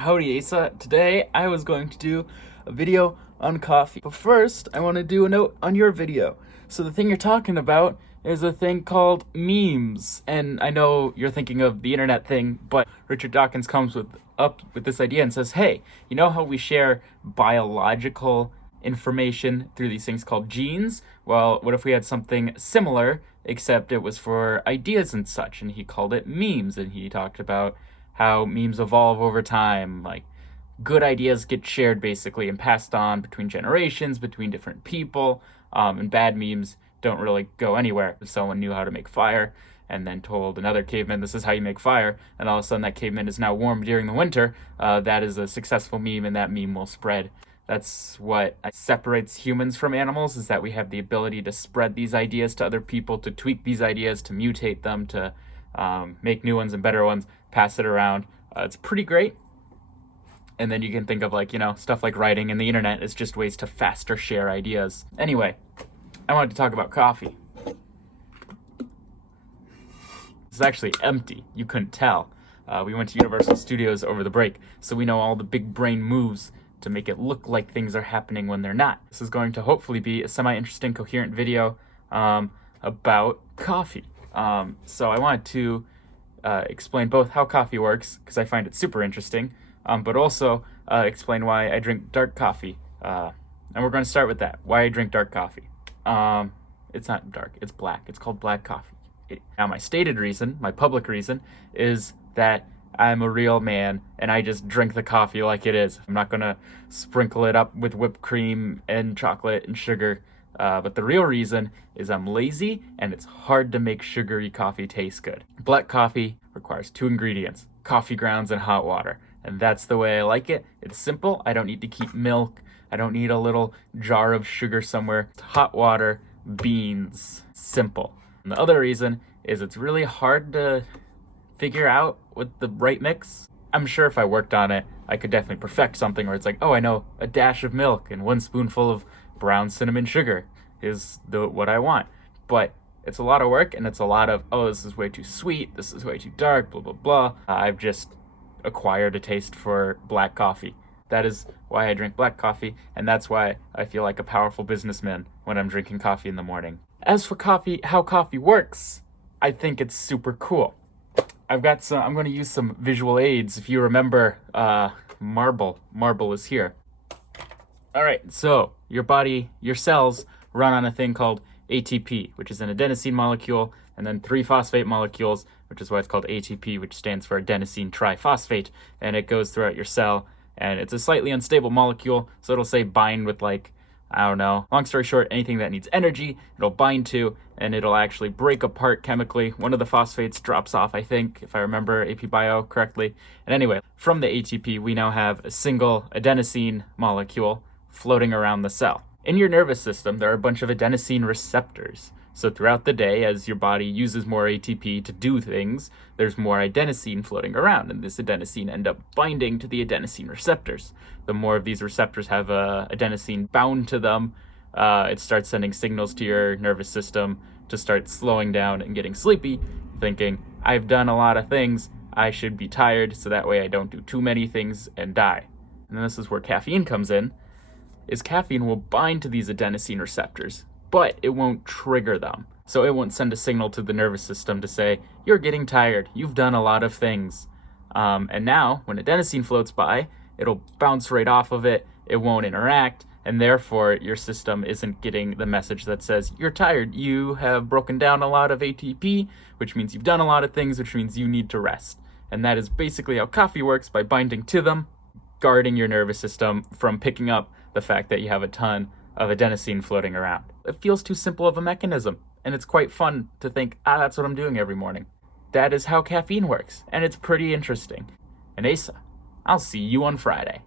Howdy Asa, today I was going to do a video on coffee. But first, I want to do a note on your video. So the thing you're talking about is a thing called memes. And I know you're thinking of the internet thing, but Richard Dawkins comes up with this idea and says, hey, you know how we share biological information through these things called genes? Well, what if we had something similar, except it was for ideas and such? And he called it memes, and he talked about how memes evolve over time, like good ideas get shared basically and passed on between generations, between different people, and bad memes don't really go anywhere. If someone knew how to make fire and then told another caveman, this is how you make fire, and all of a sudden that caveman is now warm during the winter, that is a successful meme, and that meme will spread. That's what separates humans from animals, is that we have the ability to spread these ideas to other people, to tweak these ideas, to mutate them, to make new ones and better ones, pass it around. It's pretty great. And then you can think of stuff like writing and the internet is just ways to faster share ideas. Anyway, I wanted to talk about coffee. It's actually empty. You couldn't tell. We went to Universal Studios over the break, so we know all the big brain moves to make it look like things are happening when they're not. This is going to hopefully be a semi-interesting, coherent video about coffee. So I wanted to explain both how coffee works, because I find it super interesting, but also explain why I drink dark coffee. And we're going to start with that, why I drink dark coffee. It's not dark, it's black. It's called black coffee. Now my stated reason, my public reason, is that I'm a real man and I just drink the coffee like it is. I'm not going to sprinkle it up with whipped cream and chocolate and sugar. But the real reason is I'm lazy and it's hard to make sugary coffee taste good. Black coffee requires 2 ingredients, coffee grounds and hot water. And that's the way I like it. It's simple. I don't need to keep milk. I don't need a little jar of sugar somewhere. It's hot water, beans, simple. And the other reason is it's really hard to figure out with the right mix. I'm sure if I worked on it, I could definitely perfect something where it's like, oh, I know a dash of milk and 1 spoonful of brown cinnamon sugar is what I want. But it's a lot of work, and it's a lot of, oh, this is way too sweet, this is way too dark, blah, blah, blah. I've just acquired a taste for black coffee. That is why I drink black coffee, and that's why I feel like a powerful businessman when I'm drinking coffee in the morning. As for coffee, how coffee works, I think it's super cool. I'm going to use some visual aids. If you remember, Marble is here. All right, so your body, your cells run on a thing called ATP, which is an adenosine molecule, and then 3 phosphate molecules, which is why it's called ATP, which stands for adenosine triphosphate, and it goes throughout your cell, and it's a slightly unstable molecule, so it'll say bind with I don't know. Long story short, anything that needs energy, it'll bind to, and it'll actually break apart chemically. One of the phosphates drops off, I think, if I remember AP Bio correctly. And anyway, from the ATP, we now have a single adenosine molecule floating around the cell. In your nervous system, there are a bunch of adenosine receptors. So throughout the day, as your body uses more ATP to do things, there's more adenosine floating around, and this adenosine ends up binding to the adenosine receptors. The more of these receptors have adenosine bound to them, it starts sending signals to your nervous system to start slowing down and getting sleepy, thinking, I've done a lot of things, I should be tired, so that way I don't do too many things and die. And this is where caffeine comes in, is caffeine will bind to these adenosine receptors, but it won't trigger them. So it won't send a signal to the nervous system to say, you're getting tired, you've done a lot of things. And now, when adenosine floats by, it'll bounce right off of it, it won't interact, and therefore your system isn't getting the message that says, you're tired, you have broken down a lot of ATP, which means you've done a lot of things, which means you need to rest. And that is basically how coffee works, by binding to them, guarding your nervous system from picking up the fact that you have a ton of adenosine floating around. It feels too simple of a mechanism, and it's quite fun to think, that's what I'm doing every morning. That is how caffeine works, and it's pretty interesting. And Asa, I'll see you on Friday.